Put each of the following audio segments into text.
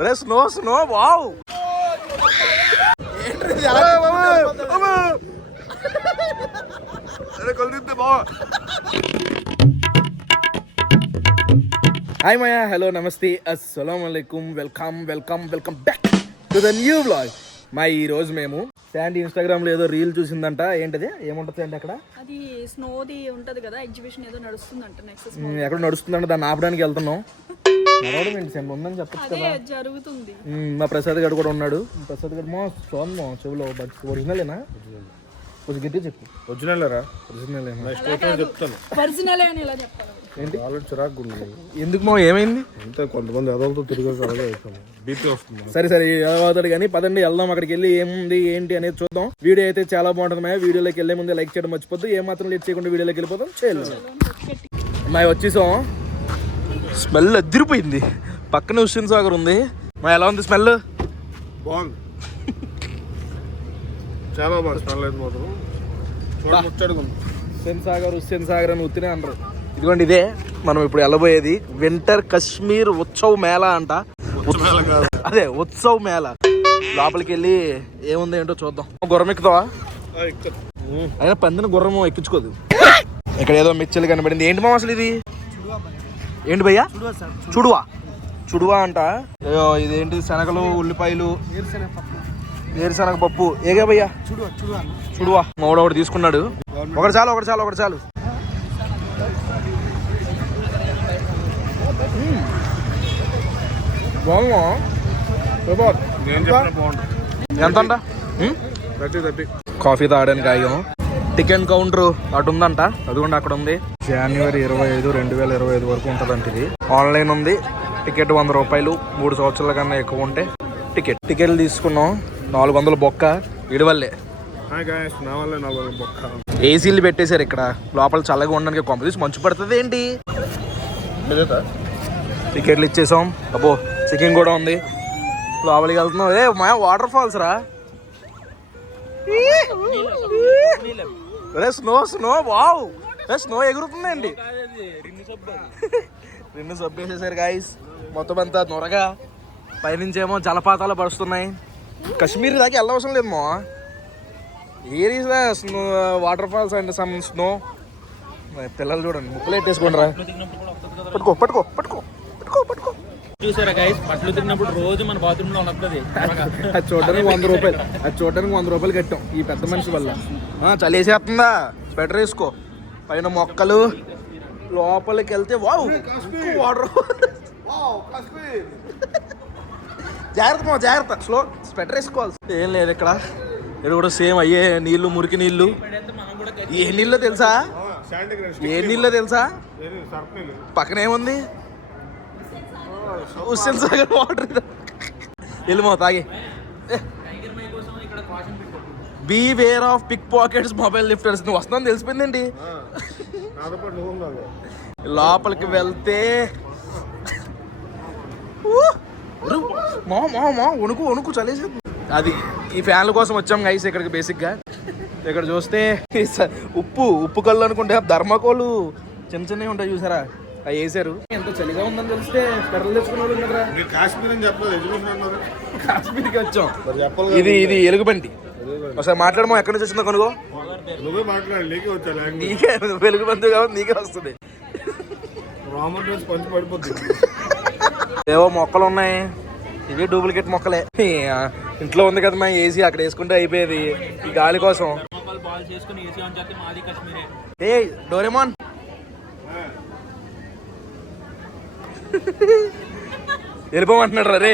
అరే snow snow wow. Hi Maya hello నమస్తే. అస్సలం అయికం welcome welcome welcome back to the new blog మా ఈ రోజు మేము శాండీ ఇన్స్టాగ్రామ్లో ఏదో రీల్ చూసిందంట. ఏంటది? ఏముంటది అండి అక్కడ? అది స్నోది ఉంటది కదా ఎగ్జిబిషన్ ఏదో నడుస్తుందంట నెక్స్ట్ ఎక్కడ నడుస్తుందంట? దాన్ని ఆపడానికి వెళ్తున్నాం. నడవడం ఏంటి సెమ్ ఉందని చెప్పచ్చు అదే జరుగుతుంది. ఉమ్, మా ప్రసాద్ గారు కూడా ఉన్నాడు. ప్రసాద్ గారు మో సోన్ మో చెవులో బడ్స్ ఒరిజినలేనా కొంచెం గట్టి చెప్పు. ఒరిజినల్ రా ఒరిజినల్ చెప్తాను. పర్సనల్ అని ఎలా చెప్పాలి ఏంటి? చాలా చిరాకు ఎందుకు మా ఏమైంది? అంతే కొంతమంది ఎదలతో తిరిగి అలాగే బీపీ వస్తుంది సరే సరే అవుతాడు కానీ పదండి వెళ్దాం అక్కడికి వెళ్ళి ఏముంది ఏంటి అనేది చూద్దాం. వీడియో అయితే చాలా బాగుంటుంది మా వీడియోలోకి వెళ్ళే ముందే లైక్ చేయడం మర్చిపోద్దు. ఏ మాత్రం లేట్ చేయకుండా వీడియోలోకి వెళ్ళిపోతాం చేయాలి మా వచ్చేసాం. స్మెల్ అదిరిపోయింది. పక్కన హుస్సేన్ సాగర్ ఉంది. మా ఎలా ఉంది స్మెల్? బాగుంది. చాలా బాగా స్మెల్ అయితే మాత్రం. హుస్సేన్ సాగర్ హుస్సేన్ సాగర్ అని ఉత్తినే అంటారు ఇదిగోండి ఇదే. మనం ఇప్పుడు వెళ్ళబోయేది వింటర్ కశ్మీర్ ఉత్సవ్ మేళా అంట. అదే ఉత్సవ్ మేళా. లోపలికి వెళ్ళి ఏముంది ఏంటో చూద్దాం. గుర్రం ఎక్కుతావా? అయినా పందిన గుర్రం ఎక్కించుకోదు. ఇక్కడ ఏదో మిక్చర్లు కనబడింది. ఏంటి మా అసలు ఇది? ఏంటి భయ్యా? చుడువా చుడువా. అంట? అయ్యో ఇదేంటి శనగలు ఉల్లిపాయలు? వేరుశనగ పప్పు ఏగా భయ్యా? చుడువా మావాడు ఒకటి తీసుకున్నాడు. ఒకటి చాలు ఒకటి చాలు ఒకటి చాలు. ఎంత కాఫీ తాగడానికి ఆగాం. టికెట్ కౌంటర్ అటు ఉందంట అదిగోండి అక్కడ ఉంది జనవరి ఇరవై ఐదు రెండు వేల ఇరవై ఐదు వరకు ఉంటుందంట ఇది. ఆన్లైన్ ఉంది. టికెట్ వంద రూపాయలు. మూడు సంవత్సరాల కన్నా ఎక్కువ ఉంటే టికెట్. టికెట్లు తీసుకున్నాం. నాలుగు వందల బొక్క ఇడవల్లే. హాయ్ గాయస్ నా వల్ల నా వల్ల బొక్క ఏసీలు పెట్టేశారు ఇక్కడ. లోపల చల్లగా ఉండడానికి కొంప తీసి మంచు పడుతుంది ఏంటి? టికెట్లు ఇచ్చేసాం. అబ్బో చికెన్ కూడా ఉంది. లోపలికి వెళ్తున్నాం. ఏ మా వాటర్ ఫాల్స్ రా. అరే స్నో స్నో వావ్. ఏ స్నో ఎగురుతుందండి. రెండు సబ్బు వేసేసారు గాయస్ మొత్తం అంతా నొరగా. పైనుంచేమో జలపాతాలు పడుస్తున్నాయి కాశ్మీర్ దాకా వెళ్ళవసరం లేదు మా Aries snow water falls and some snow పిల్లలు చూడండి ముక్కలు ఎట్టేసుకోండి రా పట్టుకో పట్టుకో పట్టుకో పట్టుకో పట్టుకో. చూసారా గైస్ బట్టలు తిరిగినప్పుడు రోజు మన బాత్రూమ్లో వస్తుంది అది చూడడానికి వంద రూపాయలు. అది చూడడానికి వంద రూపాయలు కట్టాం ఈ పెద్ద మనిషి వల్ల. ఆ, చలేసేస్తుందా స్వెటర్ వేసుకో. పైన మొక్కలు. లోపలికి వెళ్తే వావ్ వాటర్ జాగ్రత్త మా జాగ్రత్త. స్లో స్వెటర్ వేసుకోవాలి ఏం లేదు ఇక్కడ. ఇది కూడా సేమ్ అయ్యే నీళ్ళు మురికి నీళ్ళు. ఏ నీళ్ళు తెలుసా? శాండీ ఏ నీళ్ళు తెలుసా? పక్కన ఏముంది? హుస్సేన్ సాగర్ వాటర్ వెళ్ళిమో తాగి beware of pick pockets mobile lifters నువ్వు వస్తుందని తెలిసిపోయిందండి. లోపలికి వెళ్తే. మా మా మా వణుకు వణుకు చలేసేది. అది ఈ ఫ్యాన్ల కోసం వచ్చాం గైస్ ఇక్కడికి బేసిక్గా ఇక్కడ చూస్తే ఉప్పు ఉప్పు కళ్ళు అనుకుంటే ధర్మకోలు చిన్న చిన్నవి ఉంటాయి చూసారా? అవి వేసారు ఎంత చలిగా ఉందని తెలిస్తే కర్రలు తెచ్చుకున్న వాళ్ళు ఉన్నారా మీరు కాశ్మీర్ అని చెప్పలేదు ఎడ్యుకేషన్ అన్నారు. కాశ్మీర్కి వచ్చాం. ఇది ఇది ఎలుగుబంటి. ఒకసారి మాట్లాడమో? ఎక్కడి నుంచి వచ్చిందో కొనుగో? నువ్వే మాట్లాడి నీకే వచ్చా నీకే వెలుగుబంతి కాబట్టి నీకే వస్తుంది. రామన్ డ్రెస్ పంచి పడిపోతుంది ఏవో మొక్కలు ఉన్నాయి. ఇవి డూప్లికేట్ మొక్కలే. ఇంట్లో ఉంది కదా మా ఏసీ అక్కడ వేసుకుంటే అయిపోయేది ఈ గాలి కోసం. రూపాయలు బాల్ చేసుకుని ఏసీ ఆన్ చేస్తే మాది కాశ్మీరే. ఏ డోరేమాన్. వెళ్ళిపోమంటున్నాడు రే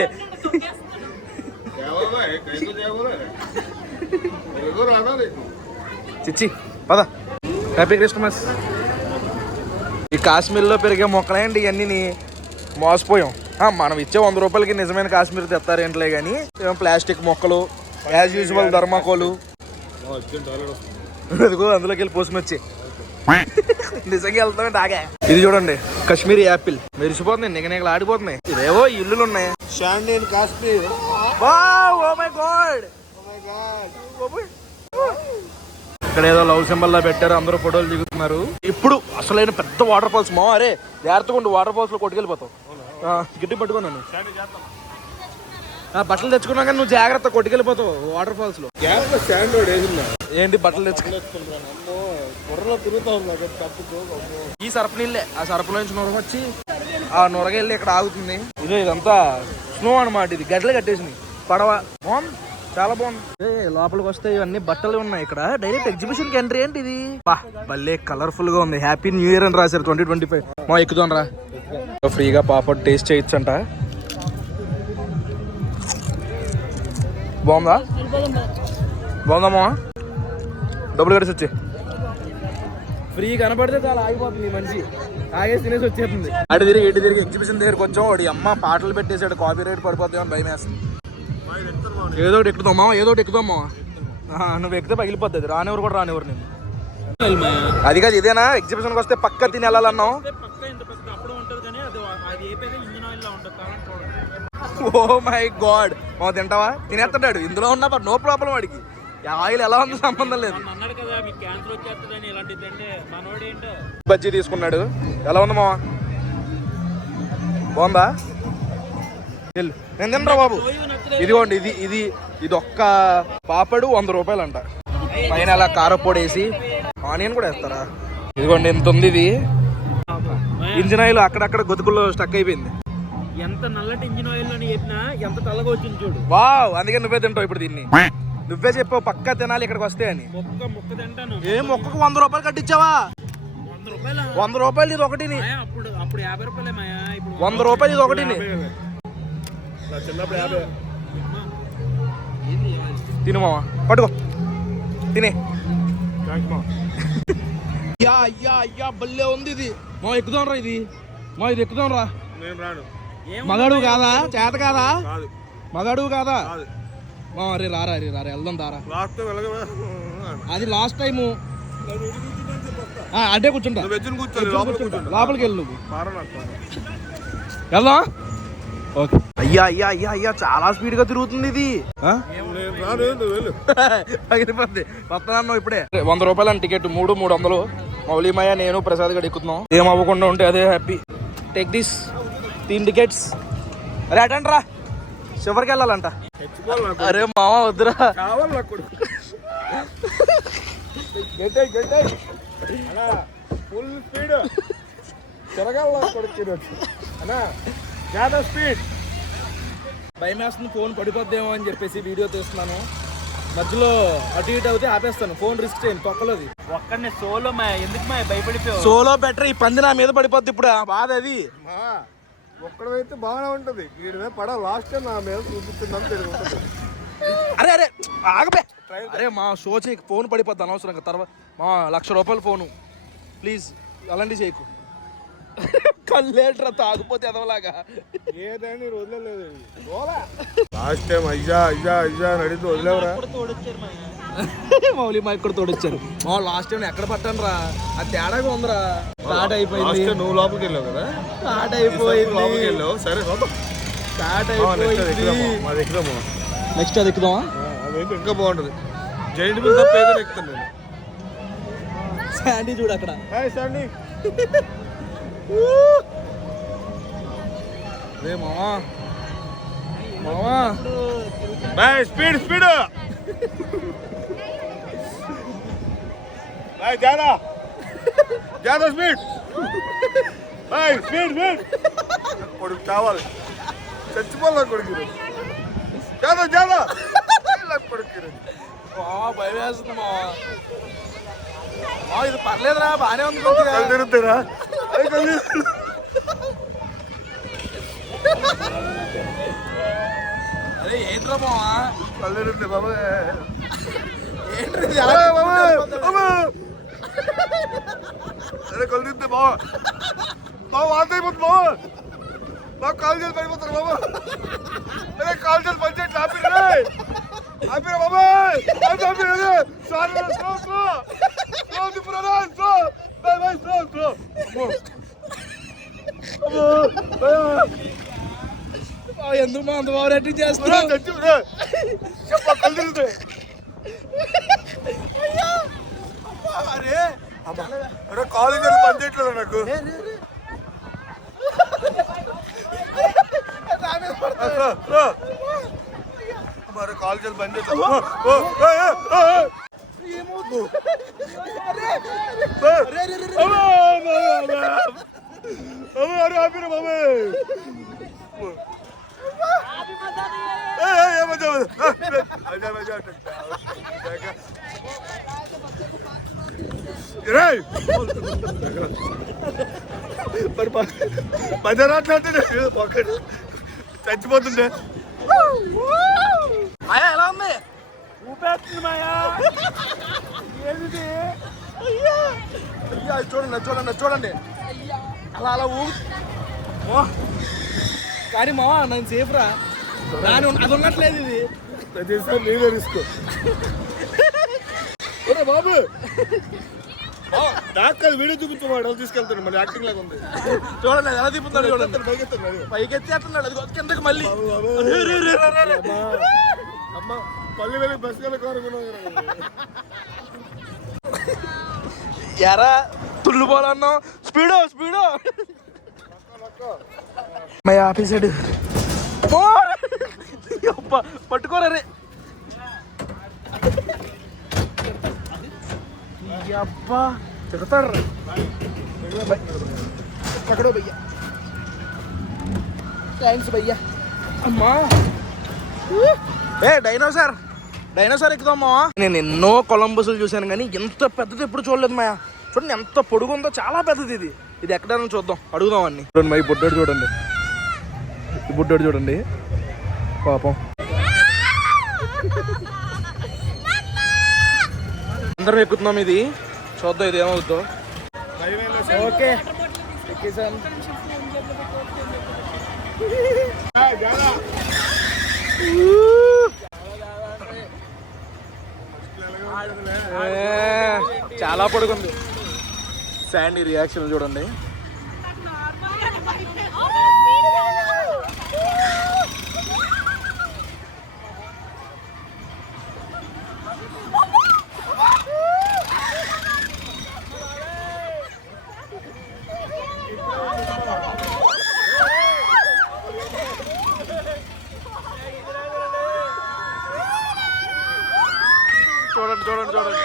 చిచ్చి పద. Happy Christmas. ఈ కాశ్మీర్లో పెరిగే మొక్కలేండి ఇవన్నీ మోసపోయాం. మనం ఇచ్చే వంద రూపాయలకి నిజమైన కాశ్మీర్ తెస్తారేంట్లే కానీ ప్లాస్టిక్ మొక్కలు యాజ్ యూజువల్ ధర్మాకోలు. అందులోకి వెళ్ళి పోసుకుని వచ్చి నిజంగా వెళ్తామే ఆగా ఇది చూడండి కాశ్మీరీ యాపిల్. మెరిసిపోతుంది నిగనిగలు ఆడిపోతున్నాయి. ఇదేవో ఇల్లులు ఉన్నాయి కాశ్మీర్ ఓ మై గాడ్ ఇక్కడ ఏదో లవ్ సింబల్ లా పెట్టారు అందరూ ఫోటోలు దిగుతున్నారు. ఇప్పుడు అసలైన పెద్ద వాటర్ ఫాల్స్ మా అరే జాగ్రత్తగా వాటర్ ఫాల్స్లో కొట్టుకెళ్ళిపోతావు. గిట్టి పట్టుకున్నాను బట్టలు తెచ్చుకున్నా కానీ నువ్వు జాగ్రత్త కొట్టుకెళ్ళిపోతావు వాటర్ ఫాల్స్లో. ఏంటి బట్టలు తెచ్చుకున్నా బుర్రలో తిరుగుతా తప్పుకో ఈ సరపు నీళ్ళే ఆ సరపులో నుంచి నొరగ వచ్చి ఆ నొరగ వెళ్ళి ఇక్కడ ఆగుతుంది. ఇదే ఇదంతా స్నో అన్నమాట ఇది గడ్డలు కట్టేసింది పడవ. బాగుంది? చాలా బాగుంది. లోపలికి వస్తే ఇవన్నీ బట్టలు ఉన్నాయి ఇక్కడ. డైరెక్ట్ ఎగ్జిబిషన్కి ఎంట్రీ ఏంటి ఇది బా భలే కలర్ఫుల్గా ఉంది. హ్యాపీ న్యూ ఇయర్ అని రాశారు ట్వంటీ ట్వంటీ ఫైవ్ మా ఎక్కుదాం రా. ఫ్రీగా పాపడ్ టేస్ట్ చేయొచ్చు అంట బాగుందా. బాగుందా మామ డబ్బులు కట్టేసి వచ్చి. ఫ్రీ కనపడితే చాలా ఆగిపోతుంది మనిషి. ఆగేసి తినేసి వచ్చేస్తుంది. అటు తిరిగి ఇటు తిరిగి ఎగ్జిబిషన్ దగ్గరికి వచ్చాం వాడి అమ్మ పాటలు పెట్టేసాడు కాపీ రైట్ పడిపోతుంది అని భయం వేస్తుంది. ఏదో ఒకటి ఎక్కుదామా ఏదో ఒకటి ఎక్కుదామా నువ్వు ఎక్కితే పగిలిపోద్ది అది రానివ్వరు కూడా రానివ్వరు నేను అది కాదు ఇదేనా? ఎగ్జిబిషన్కి వస్తే పక్క తిని వెళ్ళాలన్నావు? పక్క ఇంత పెద్ద అప్పుడు ఉంటుంది కానీ అది అది ఏపైతే ఇంజిన్ ఆయిల్ లా ఉంటుంది కావాలని చూడండి ఓ మై గాడ్. మా తింటావా? తినేస్తాడు ఇందులో ఉన్నా నో ప్రాబ్లం వాడికి. ఆయిల్ ఎలా ఉందో సంబంధం లేదు. బజ్జీ తీసుకున్నాడు. ఎలా ఉంది మావా? బాగుందా? వెళ్ళు. నేను తినరా బాబు? ఇదిగోండి ఇది ఇది ఇది ఒక్క పాపడు వంద రూపాయలు అంట పైన అలా కారపొడి వేసి ఆనియన్ కూడా వేస్తారా? ఇదిగోండి ఎంత ఉంది ఇది. ఇంజిన్ ఆయిల్ అక్కడక్కడ గొతుకుల్లో స్టక్ అయిపోయింది. ఎంత నల్లటి ఇంజిన్ ఆయిల్ అని చెప్పినా ఎంత తెల్లగా వచ్చింది చూడు. వావ్ అందుకే నువ్వే తింటావు ఇప్పుడు దీన్ని. నువ్వే చెప్పావు పక్కా తినాలి ఇక్కడికి వస్తే అని. ఏ మొక్కకు వంద రూపాయలు కట్టించావా? వంద రూపాయల? ఇది ఒకటిని. మాయా అప్పుడు అప్పుడు యాభై రూపాయలే మాయా ఇప్పుడు వంద రూపాయలు ఇది ఒకటిని. నా చిన్నప్పుడు యాభై తిను మామ పట్టుకో. తినే. యా యా యా భలే ఉంది ఇది. మా ఎక్కుదాం రా ఇది మా ఇది ఎక్కుదాం రా మగాడు కాదా? చేత కాదా? కాదు. మగాడు కాదా? కాదు. మా రే రారా రే రారా వెళ్దాం దారా. లాస్ట్ అది లాస్ట్ టైము. అడ్డే కూర్చుంటా. లోపలికి వెళ్ళు నువ్వు. పార. వెళ్దాం ఓకే. అయ్యా అయ్యా అయ్యా అయ్యా చాలా స్పీడ్గా తిరుగుతుంది ఇది. పగిలిపోద్ది. ఇప్పుడే. వంద రూపాయలు అని టికెట్ మూడు మూడు వందలు. మౌలిమయ్య నేను ప్రసాద్ గడి ఎక్కుతున్నాం. ఏం అవ్వకుండా ఉంటే అదే హ్యాపీ. టేక్ దిస్ తీన్ టికెట్స్ అరే అటెండ్ రా. చివరికి వెళ్ళాలంట. అరే మామ వద్దురా. ఫుల్ స్పీడ్ తిరగాలి స్పీడ్ భయం వేస్తుంది ఫోన్ పడిపోద్దేమో అని చెప్పేసి వీడియో తీస్తున్నాను. మధ్యలో అటు ఇటు అవుతే ఆపేస్తాను. ఫోన్ రిస్క్ చేయను తొక్కలోది. ఒక్కడిని సోలో మా ఎందుకు మా భయపడిపోయావు? సోలో బెటర్ ఈ పంది నా మీద పడిపోద్ది ఇప్పుడు బాధ అది. మా ఒక్కడైతే బాగానే ఉంటది. వీడి మీద పడ లాస్ట్ టైం నా మీద చూపిస్తుందని తిరుగుతుంది అరే అరే ఆగబే అరే మా షో చేయకు ఫోన్ పడిపోద్ది అనవసరంగా. తర్వాత మా లక్ష రూపాయల ఫోను. ప్లీజ్ అలాంటివి చేయకు. కళ్ళేట్రా తాగిపోతే ఎదవలాగా. ఏదైనా వదిలేదు లాస్ట్ టైం అయ్యా అయ్యా అయ్యా అని అడిగితే వదిలేవరా? మా మౌలి మైక్ కూడా తోడొచ్చారు. మా లాస్ట్ టైం ఎక్కడ పట్టాను రా అది తేడాగా ఉందిరా. స్టార్ట్ అయిపోయింది. నువ్వు లోపలికి వెళ్ళావు కదా? స్టార్ట్ నువ్వు లోపలికి అయిపోయింది వెళ్ళావు. సరే స్టార్ట్. అయిపోయింది. నెక్స్ట్ అది ఎక్కుదామా? ఇంకా బాగుంటది. జైంట్ బిల్ తప్ప ఏదైనా ఎక్కుతాను నేను. శాండీ చూడు అక్కడ. హాయ్ సండి రే మామా మామా బాయ్ స్పీడ్ స్పీడ్ బాయ్ జాదా జాదా స్పీడ్ బాయ్ స్పీడ్ స్పీడ్ కొడుకు కావాలి. చచ్చిపోలే కొడుకు. జాదా జాదా కొడుకు. భయం వేస్తుంది మామ ఇది పర్లేదురా బానే ఉంది కొద్దిగా. కళ్ళు తిరుగుతారా. అరే ఏంట్రా మామా ఏంట్రా ఇది? అరే బాబాయ్ బాబాయ్ అరే కళ్ళు తిరుగుతాయి బావ బావ వాంత అయిపోతుంది బావ నాకు కాల్ చేసి పడిపోతారు బాబా. అరే కాల్ చేసి పనిచేయట్లే ఆపిరా ఆపిరా బాబాయ్ అది ఆపిరా sorry slow slow. Slow దిప్పురా slow. Bye bye slow slow. ఎందుకు మా అంత బాగా రెడ్డి చేస్తున్నావు చచ్చిపోరా చెప్ప కళ్ళు తిరుగుతాయి అరే అమ్మా అరే కాల్ చేసి పనిచేయట్లేదు నాకు స్లో స్లో మరి కాల్ చేసి బంద్ చేస్తా ఓ, ఓ, ఏ, ఏ, ఏ, చచ్చిపోతుండే మాయా ఎలా ఉంది? ఊపేస్తుంది మాయా. అయ్యా. అయ్యా చూడండి చూడండి చూడండి. అలా అలా ఊ. కానీ మావా నేను సేఫ్ రా. దాని అది ఉన్నట్లేదు ఇది. ప్రతిసారి నీవే రిస్క్ ఒరే బాబు. కాదు వీడియో చూపించవాడు వాళ్ళు తీసుకెళ్తాడు మళ్ళీ యాక్టింగ్ లాగా ఉంది. చూడండి ఎలా తిప్పుతున్నాడు చూడండి. ఎత్తాడు, పైకి ఎత్తాడు మరి. పైకి ఎత్తేస్తున్నాడు అది కిందకి మళ్ళీ. అమ్మా, పల్లి వెళ్ళి బస్ కోరుకున్నావు ఎరా తుళ్ళు పోలన్నావు. స్పీడో స్పీడో. మై ఆఫీసడు పట్టుకోరా రే. అబ్బా తిడతాడు రా పకడో భయ్యా థ్యాంక్స్ భయ్యా అమ్మా. ఏ డైనోసార్ డైనోసార్ ఎక్కుదామా నేను ఎన్నో కొలంబస్లు చూశాను కానీ ఎంత పెద్దది ఎప్పుడు చూడలేదు మాయా. చూడండి ఎంత పొడుగుందో చాలా పెద్దది ఇది. ఇది ఎక్కడైనా చూద్దాం. అడుగుదాం అన్ని. చూడండి మా ఈ బుడ్డోడు చూడండి. ఈ బుడ్డోడు చూడండి. పాపం. అందరం ఎక్కుతున్నాం ఇది. చూద్దాం ఇది ఏమవుతుందో ఓకే. చాలా పొడుగుంది. శాండీ రియాక్షన్ చూడండి చూడండి చూడండి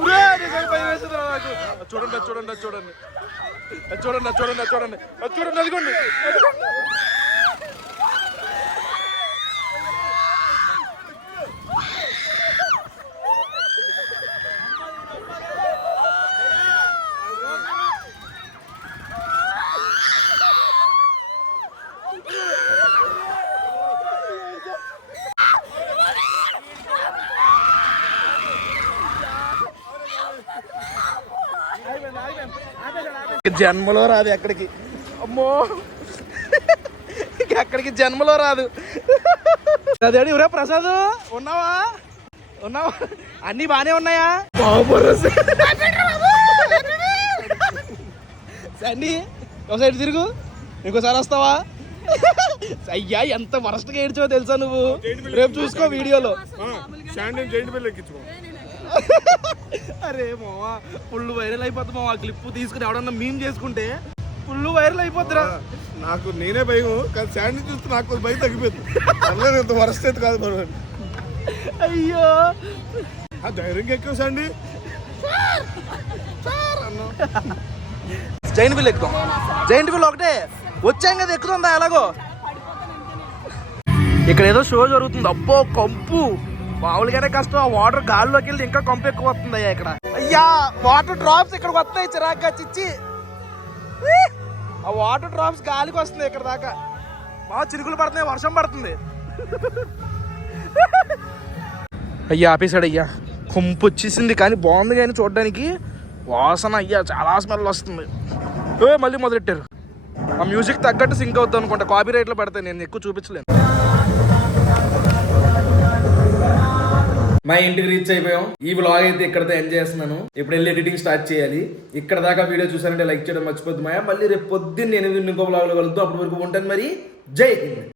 ఉరే, నిజంగా భయం వేసిందిరా నాకు. అది చూడండి చూడండి. అది చూడండి చూడండి చూడండి అది చూడండి చూడండి అదిగోండి అదిగోండి. జన్మలో రాదు ఎక్కడికి. అమ్మో. ఎక్కడికి జన్మలో రాదు. అదేడి ఉరే ప్రసాద్? ఉన్నావా? ఉన్నావా? అన్ని బానే ఉన్నాయా? సండి ఒక సైడ్ తిరుగు. ఇంకోసారి వస్తావా? అయ్యా ఎంత వరస్ట్గా ఏడ్చావో తెలుసా నువ్వు? రేపు చూసుకో వీడియోలో. అరే మావా ఫుల్ వైరల్ అయిపోతుంది మావా క్లిప్ తీసుకుని ఎవడన్నా మీమ్ చేసుకుంటే ఫుల్ వైరల్ అయిపోతురా నాకు నేనే భయం కానీ శాండింగ్ చూస్తే నాకు కొంచెం భయం తగ్గిపోయింది ఇంత వరస్ట్ అయితే కాదు మనం అయ్యో. ఆ ధైర్యంగా ఎక్కువ శాండీ జైంట్ బిల్ ఎక్కుదాం. జైంట్ బిల్ ఒకటే. వచ్చాం కదా ఎక్కుతుందా ఎలాగో? ఇక్కడ ఏదో షో జరుగుతుంది. అబ్బో కంపు. మామూలుగానే కష్టం. ఆ వాటర్ గాల్లోకి వెళ్తే ఇంకా కంపు ఎక్కువ వస్తుంది అయ్యా ఇక్కడ. అయ్యా వాటర్ డ్రాప్స్ ఇక్కడికి వస్తాయి చిరాగ్గా చిచ్చి! ఆ వాటర్ డ్రాప్స్ గాలికి వస్తుంది ఇక్కడ దాకా. బాగా చిరుకులు పడుతున్నాయి వర్షం పడుతుంది. అయ్యా ఆపేశాడు అయ్యా. కొంపు వచ్చేసింది కానీ బాగుంది కానీ చూడడానికి వాసన అయ్యా చాలా స్మెల్ వస్తుంది. ఏ మళ్ళీ మొదలెట్టారు. ఆ మ్యూజిక్ తగ్గట్టు సింక్ అవుతుంది అనుకుంటా. కాపీ రైట్లో పెడతాను నేను ఎక్కువ చూపించలేను. మా ఇంటికి రీచ్ అయిపోయాం. ఈ వ్లాగ్ అయితే ఇక్కడతో ఎంజాయ్ చేస్తున్నాను. ఇప్పుడు వెళ్ళి ఎడిటింగ్ స్టార్ట్ చేయాలి. ఇక్కడ దాకా వీడియో చూసారంటే లైక్ చేయడం మర్చిపోద్దు మాయా. మళ్ళీ రేపు పొద్దున్న ఎనిమిది ఇంకో బ్లాగ్లో కలుద్దాం. అప్పటి వరకు ఉంటాను మరి. జై హింద్.